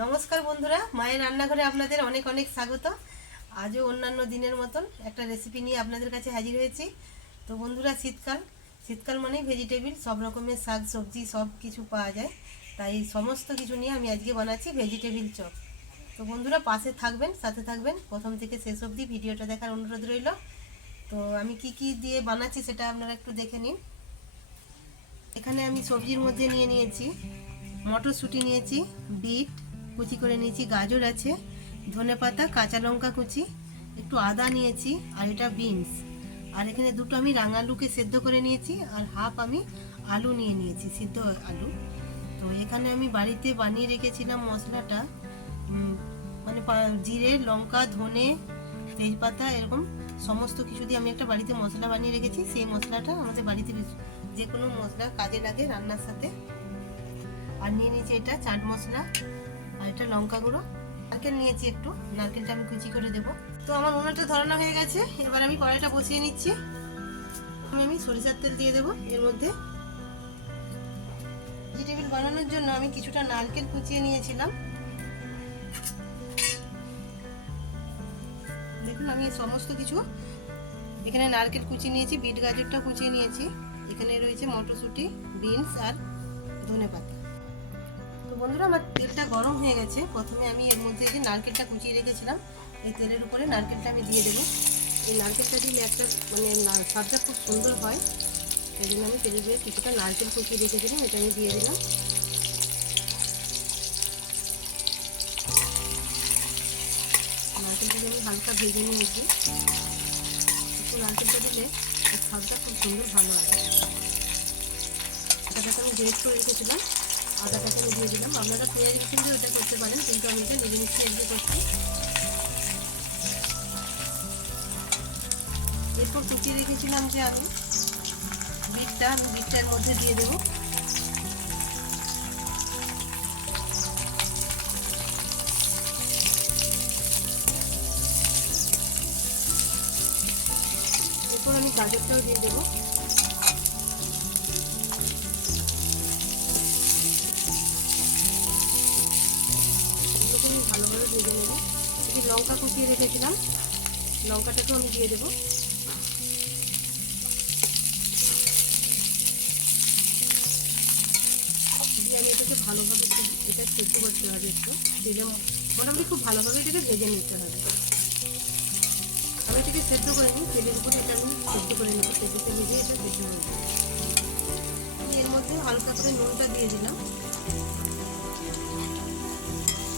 নমস্কার বন্ধুরা, মায়ের রান্নাঘরে আপনাদের অনেক অনেক স্বাগত। আজও অন্যান্য দিনের মতন একটা রেসিপি নিয়ে আপনাদের কাছে হাজির হয়েছি। তো বন্ধুরা, শীতকাল মানেই ভেজিটেবিল, সব রকমের শাক সবজি সব কিছু পাওয়া যায়। তাই সমস্ত কিছু নিয়ে আমি আজকে বানাচ্ছি ভেজিটেবিল চপ। তো বন্ধুরা, পাশে থাকবেন, সাথে থাকবেন, প্রথম থেকে শেষ অবধি ভিডিওটা দেখার অনুরোধ রইল। তো আমি কি দিয়ে বানাচ্ছি সেটা আপনারা একটু দেখে নিন। এখানে আমি সবজির মধ্যে নিয়েছি মটরশুঁটি, নিয়েছি বিট কুচি করে নিয়েছি, গাজর আছে, ধনেপাতা, কাঁচা লঙ্কা কুচি, একটু আদা নিয়েছি, আর এটা বিনস। আর এখানে দুটো আমি রাঙালুকে সেদ্ধ করে নিয়েছি, আর হাফ আমি আলু নিয়েছি, সিদ্ধ আলু। তো এখানে আমি বাড়িতে বানিয়ে রেখেছিলাম মশলাটা, মানে জিরে, লঙ্কা, ধনে, তেজপাতা, এরকম সমস্ত কিছু দিয়ে আমি একটা বাড়িতে মশলা বানিয়ে রেখেছি। সেই মশলাটা আমাদের বাড়িতে যে কোনো মশলা কাজে লাগে রান্নার সাথে। আর নিয়েছি এটা চাট মশলা, আর এটা লঙ্কা গুঁড়ো, নারকেল নিয়েছি একটু, নারকেলটা আমি কুচি করে দেবো। তো আমার উনুনটা ধরানো হয়ে গেছে, এবার আমি কড়াইটা বসিয়ে নিচ্ছি। আমি সরিষার তেল দিয়ে দেবো এর মধ্যে। ভেজিটেবিল বানানোর জন্য আমি কিছুটা নারকেল কুচিয়ে নিয়েছিলাম। দেখুন, আমি সমস্ত কিছু এখানে নারকেল কুচিয়ে নিয়েছি, বিট গাজরটা কুচিয়ে নিয়েছি, এখানে রয়েছে মটরশুঁটি, বিনস আর ধনেপাতা। তো বন্ধুরা, আমার তেলটা গরম হয়ে গেছে। প্রথমে আমি এর মধ্যে যে নারকেলটা কুচিয়ে রেখেছিলাম, এই তেলের উপরে নারকেলটা আমি দিয়ে দেবো। এই নারকেলটা দিলে একটা স্বাদটা খুব সুন্দর হয়। এই জন্য আমি তেলের উপরে কিছুটা নারকেল কুচিয়ে রেখেছিলাম, এটা আমি দিয়ে দিলাম। নারকেলটাকে আমি হালকা ভেজে নিয়েছি। একটু নারকেলটা দিলে স্বাদটা খুব সুন্দর ভালো লাগে। আদাটাকে আমি গ্রেট করে রেখেছিলাম, আদাটাকে আমি দিয়ে দিলাম। আপনারা পেঁয়াজ রসুন দিয়ে ওটা করতে পারেন, কিন্তু আমি এটা নিরামিষ দিয়ে করছি। এরপর কুচিয়ে রেখেছিলাম যে আমি বিটটার মধ্যে দিয়ে দেবো। এরপর আমি গাজরটাও দিয়ে দেবো। এগুলোকে আমি ভালোভাবে ভেজে নেবো। এই যে লঙ্কা কুচিয়ে রেখেছিলাম, লঙ্কাটাকেও আমি দিয়ে দেবো। দিয়ে আমি এটাকে ভালোভাবে এটা সেদ্ধ করতে হবে, একটু দিলে মোটামুটি খুব ভালোভাবে এটাকে ভেজে নিতে হবে। আমি এটাকে সেদ্ধ করে নিই, তেলের উপরে এটা আমি সেদ্ধ করে নেবো, তেলেতে ভেজে এটা সেদ্ধ করে নেবো। এর মধ্যে হালকা করে নুনটা দিয়ে দিলাম।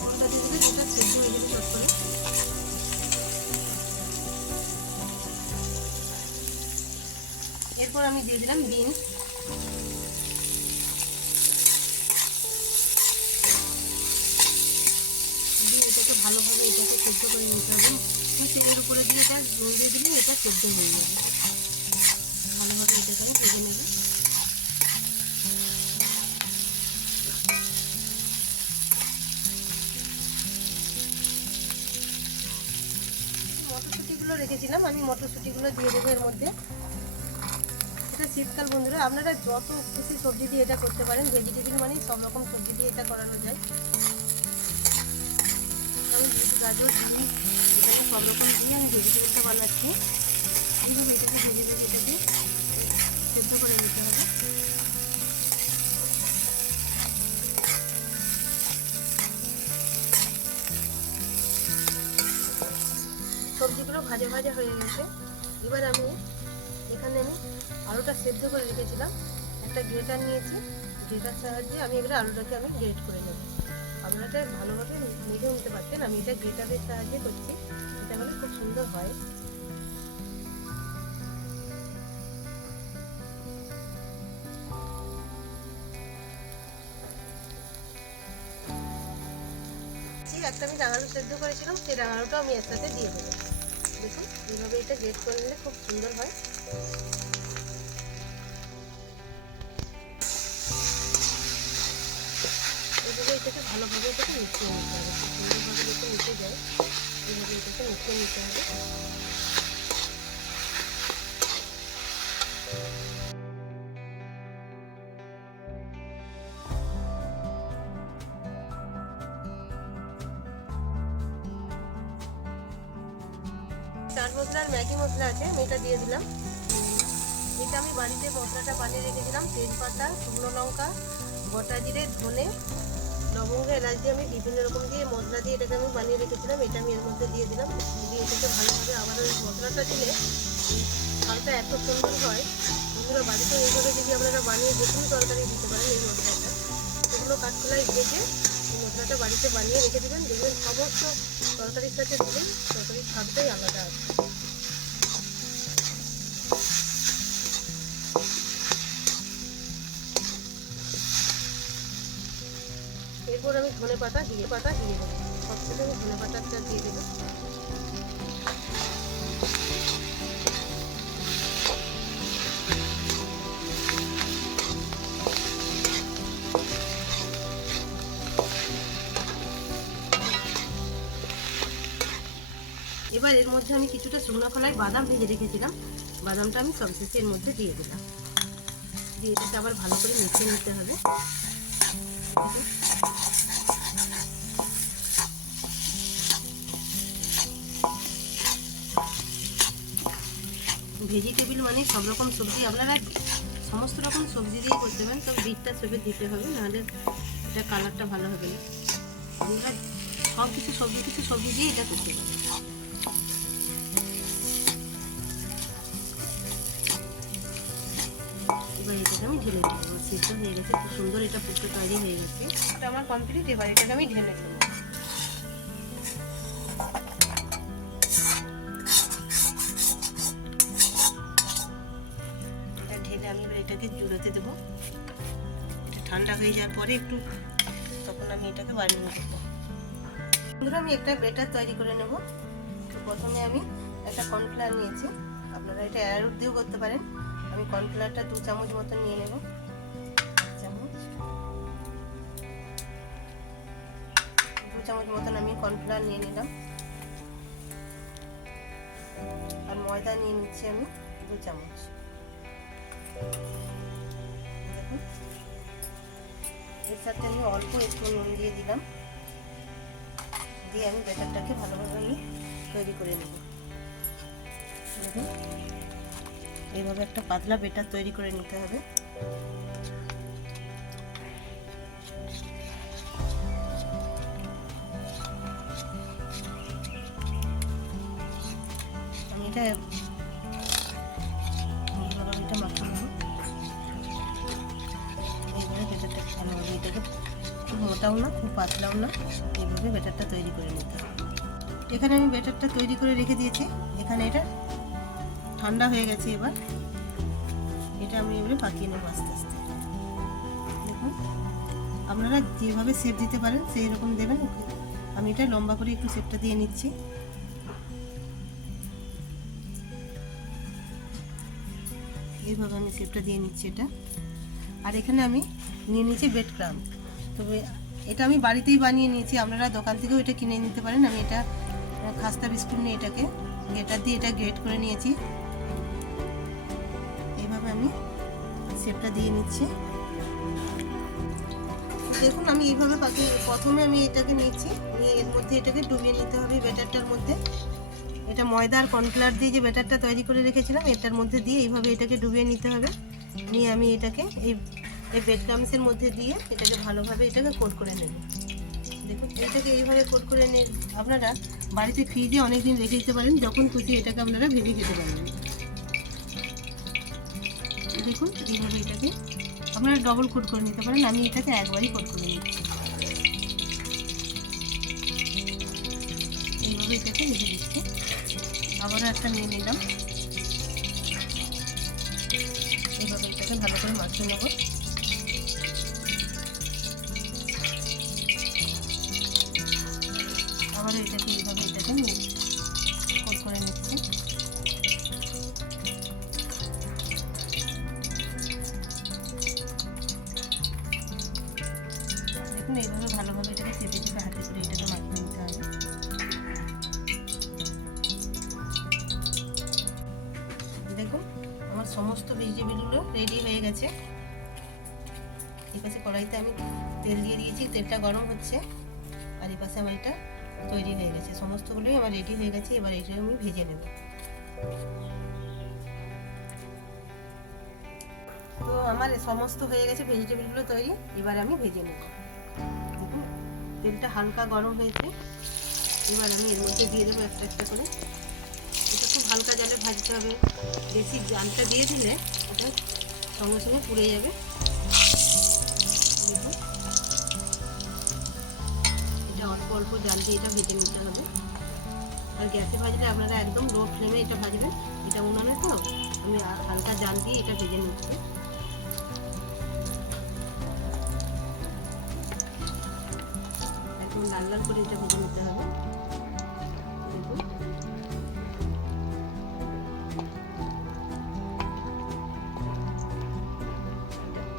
নুনটা দিয়ে দিলে সেটা সেদ্ধ হয়ে যাবে চট করে। এরপর আমি দিয়ে দিলাম বিনস। এটাকে ভালোভাবে এটাকে সেদ্ধ করে নিতে হবে। তেলের উপরে দিয়ে এটা নুন দিয়ে দিলে এটা সেদ্ধ হয়ে যাবে। ভালোভাবে এটাকে আমি ভেজে নেব। মটরশুঁটিগুলো রেখেছিলাম, আমি মটরশুঁটিগুলো দিয়ে দেবো এর মধ্যে। এটা শীতকাল বন্ধুরা, আপনারা যত খুশি সবজি দিয়ে এটা করতে পারেন। ভেজিটেবিল মানে সব রকম সবজি দিয়ে এটা করানো যায়। আমি গাজর, বিনস, এটাকে সব রকম দিয়ে আমি ভেজিটেবিলটা বানাচ্ছি। এইভাবে এটাকে ভেজে এটাকে সেদ্ধ করে নিতে হবে। সবজিগুলো ভাজা ভাজা হয়ে গেছে। এবার আমি এখানে আলুটা সেদ্ধ করে রেখেছিলাম, একটা গ্রেটার নিয়েছি। গ্রেটার সাহায্যে আমি এবারে আলুটাকে আমি গ্রেট করে নেব। আপনারা এটা ভালোভাবে নিজেও নিতে পারতেন, আমি এটা গ্রেটারের সাহায্যে করছি। এটা হলে খুব সুন্দর হয়। একটা আমি রাঙালু সেদ্ধ করেছিলাম, সেই রাঙালুটা আমি এর সাথে দিয়ে দেবো। দেখুন, এইভাবে এটা গ্রেট করে নিলে খুব সুন্দর হয়। এইভাবে এটাকে ভালোভাবে এটাকে মিশিয়ে নিতে হবে, খুব সুন্দরভাবে যাতে মিশে যায়। এইভাবে এটাকে মিশিয়ে নিতে হবে। চাট মশলা আর ম্যাগি মশলা আছে, আমি এটা দিয়ে দিলাম। এটা আমি বাড়িতে মশলাটা বানিয়ে রেখেছিলাম। তেজপাতা, শুকনো লঙ্কা, গোটা জিরে, ধনে, লবঙ্গ, এলাচ দিয়ে আমি বিভিন্ন রকম দিয়ে মশলা দিয়ে এটাকে আমি বানিয়ে রেখেছিলাম। এটা আমি এর মধ্যে দিয়ে দিলাম। দিয়ে এটাকে ভালোভাবে আবার ওই মশলাটা দিলে ঝালটা এত সুন্দর হয়। বন্ধুরা বাড়িতে এইভাবে যদি আপনারা বানিয়ে যেকোনো তরকারি দিতে পারেন এই মশলাটা, সেগুলো কাঠখোলায় ভেজে এই মশলাটা বাড়িতে বানিয়ে রেখে দেবেন, দেখবেন সমস্ত তরকারির সাথে দিলে তরকারির স্বাদটাই আলাদা আছে। এরপর আমি ধনে পাতা দিয়ে দেবো। সবথেকে আমি ধনে পাতাটা দিয়ে দেবো। এবার এর মধ্যে আমি কিছুটা শুকনো খোলায় বাদাম ভেজে রেখেছিলাম, বাদামটা আমি সবশেষে এর মধ্যে দিয়ে দিলাম। দিয়ে এটাকে আবার ভালো করে মিশিয়ে নিতে হবে। ভেজিটেবিল মানে সব রকম সবজি, আপনারা সমস্ত রকম সবজি দিয়ে করতে পারেন, তবে বিটটা সেপে দিতে হবে, নাহলে এটা কালারটা ভালো হবে না। আপনারা সব কিছু সবজি দিয়ে এটা করতে পারেন। এবার এটাকে আমি ঢেলে দেবো। সিদ্ধ হয়ে গেছে, খুব সুন্দর এটা পুরো তৈরি হয়ে গেছে। এটা আমার কমপ্লিট। এবার এটাকে আমি ঢেলে দেবো। এটা ঢেলে আমি এটাকে জুড়াতে দেবো। এটা ঠান্ডা হয়ে যাওয়ার পরে একটু তখন আমি এটাকে বানিয়ে নেবো। বন্ধুরা আমি একটা ব্যাটার তৈরি করে নেব। তো প্রথমে আমি একটা কর্নফ্লাওয়ার নিয়েছি, আপনারা এটা অ্যারোট দিয়েও করতে পারেন। আমি কর্নফ্লাওয়ারটা 2 চামচ মতন নিয়ে নেব। 2 চামচ মতন আমি কর্নফ্লাওয়ার নিয়ে নিলাম। আর ময়দা নিয়ে নিচ্ছি আমি 2 চামচ। দেখুন এর সাথে আমি অল্প একটু নুন দিয়ে দিলাম। দিয়ে আমি ব্যাটারটাকে ভালোভাবে আমি তৈরি করে নেব। দেখুন এইভাবে একটা পাতলা ব্যাটার তৈরি করে নিতে হবে। আমি এটা মাখিয়ে নেব। এইভাবে ব্যাটারটা ভালোভাবে এটাকে খুব মোটাও না খুব পাতলাও না, এইভাবে ব্যাটারটা তৈরি করে নিতে হবে। এখানে আমি ব্যাটারটা তৈরি করে রেখে দিয়েছি। এখানে এটা ঠান্ডা হয়ে গেছে। এবার এটা আমি এবারে পাকিয়ে নেব আস্তে আস্তে। দেখুন আপনারা যেভাবে শেপ দিতে পারেন সেই রকম দেবেন। আমি এটা লম্বা করে একটু শেপটা দিয়ে নিচ্ছি। এইভাবে আমি শেপটা দিয়ে নিচ্ছি এটা। আর এখানে আমি নিয়ে নিয়েছি ব্রেড ক্রাম্ব। তবে এটা আমি বাড়িতেই বানিয়ে নিয়েছি, আপনারা দোকান থেকেও এটা কিনে নিতে পারেন। আমি এটা খাস্তা বিস্কুট নিয়ে এটাকে গ্রেটার দিয়ে এটা গ্রেট করে নিয়েছি। এইভাবে আমি শেপটা দিয়ে নিচ্ছি। দেখুন আমি এইভাবে প্রথমে আমি এটাকে নিয়েছি, নিয়ে এর মধ্যে এটাকে ডুবিয়ে নিতে হবে ব্যাটারটার মধ্যে। এটা ময়দা আর কর্নফ্লাওয়ার দিয়ে যে ব্যাটারটা তৈরি করে রেখেছিলাম এটার মধ্যে দিয়ে এইভাবে এটাকে ডুবিয়ে নিতে হবে। নিয়ে আমি এটাকে এই ব্রেড ক্রাম্বসের মধ্যে দিয়ে এটাকে ভালোভাবে এটাকে কোট করে নেব। দেখুন এটাকে এইভাবে কোট করে নিয়ে আপনারা বাড়িতে ফ্রিজে অনেক দিন রেখে দিতে পারেন, যখন খুশি এটাকে আপনারা ভেজে খেতে পারবেন। দেখুন এইভাবে এটাকে আপনারা ডবল কোট করে নিতে পারেন। আমি এটাকে একবারই কোট করে নিচ্ছি। এইভাবে এটাকে রেখে দিচ্ছি। আবারও একটা নিয়ে নিলাম। এইভাবে এটাকে ভালো করে মাখিয়ে নেব। আবারও এটাকে এইভাবে এটাকে কোট করে নিচ্ছি। দেখুন এইভাবে ভালোভাবে এটাকে চেপে চেপে হাতে করে এটাকে মাখিয়ে নিতে হবে। দেখুন আমার সমস্ত ভেজিটেবিলগুলো রেডি হয়ে গেছে। এই পাশে কড়াইতে আমি তেল দিয়ে দিয়েছি, তেলটা গরম হচ্ছে। আর এই পাশে আমার এটা তৈরি হয়ে গেছে, সমস্তগুলোই আমার রেডি হয়ে গেছে। এবার এটা আমি ভেজে নেব। তো আমার সমস্ত হয়ে গেছে ভেজিটেবলগুলো তৈরি, এবার আমি ভেজে নেব। দেখুন তেলটা হালকা গরম হয়েছে, এবার আমি এর মধ্যে দিয়ে দেবো একটা একটা করে। এটা খুব হালকা জালে ভাজতে হবে, বেশি জালটা দিয়ে দিলে এটা সঙ্গে সঙ্গে পুড়ে যাবে। দেখুন এটা অল্প অল্প জাল দিয়ে এটা ভেজে নিতে হবে। আর গ্যাসে ভাজলে আপনারা একদম লো ফ্লেমে এটা ভাজবেন, এটা উনানে তো আমি হালকা জাল দিয়ে এটা ভেজে নিচ্ছি। একদম লাল লাল করে এটা ভেজে নিতে হবে। দেখুন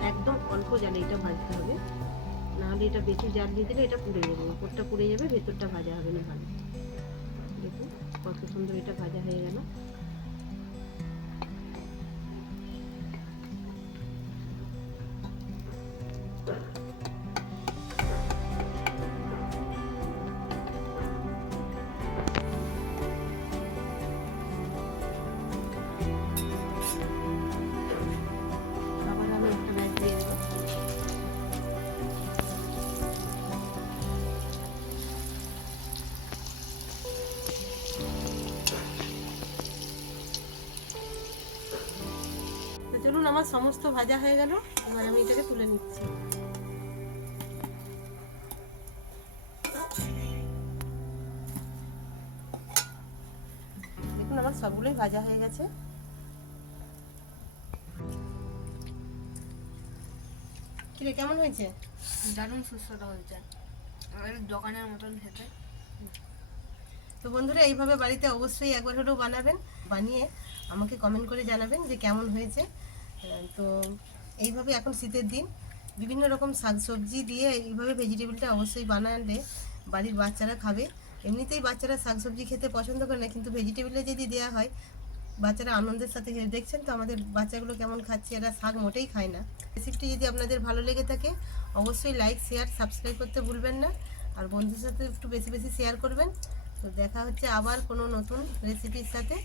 একদম অল্প জালে এটা ভাজতে হবে, নাহলে এটা বেশি জাল দিয়ে দিলে এটা পুড়ে যাবে, উপরটা পুড়ে যাবে, ভেতরটা ভাজা হবে না ভালো। দেখুন কত সুন্দর এটা ভাজা হয়ে গেল। আবার আমি একটা ব্যাচ দিয়ে দেবো। তো চলুন, আমার সমস্ত ভাজা হয়ে গেল, এবার আমি এটাকে তুলে নিচ্ছি। দেখুন আমার সবগুলোই ভাজা হয়ে গেছে। কিরে কেমন হয়েছে? দারুণ সুস্বাদু হয়েছে, দোকানের মতন খেতে। তো বন্ধুরা এইভাবে বাড়িতে অবশ্যই একবার হলেও বানাবেন, বানিয়ে আমাকে কমেন্ট করে জানাবেন যে কেমন হয়েছে। তো এইভাবে এখন শীতের দিন বিভিন্ন রকম শাকসবজি দিয়ে এইভাবে ভেজিটেবলটা অবশ্যই বানালে বাড়ির বাচ্চারা খাবে। এমনিতেই বাচ্চারা শাকসবজি খেতে পছন্দ করে না, কিন্তু ভেজিটেবলে যদি দেওয়া হয় বাচ্চারা আনন্দের সাথে খেয়ে। দেখছেন তো আমাদের বাচ্চাগুলো কেমন খাচ্ছে, এরা শাক মোটেই খায় না। রেসিপিটি যদি আপনাদের ভালো লেগে থাকে অবশ্যই লাইক শেয়ার সাবস্ক্রাইব করতে ভুলবেন না, আর বন্ধুদের সাথে একটু বেশি বেশি শেয়ার করবেন। তো দেখা হচ্ছে আবার কোনো নতুন রেসিপির সাথে।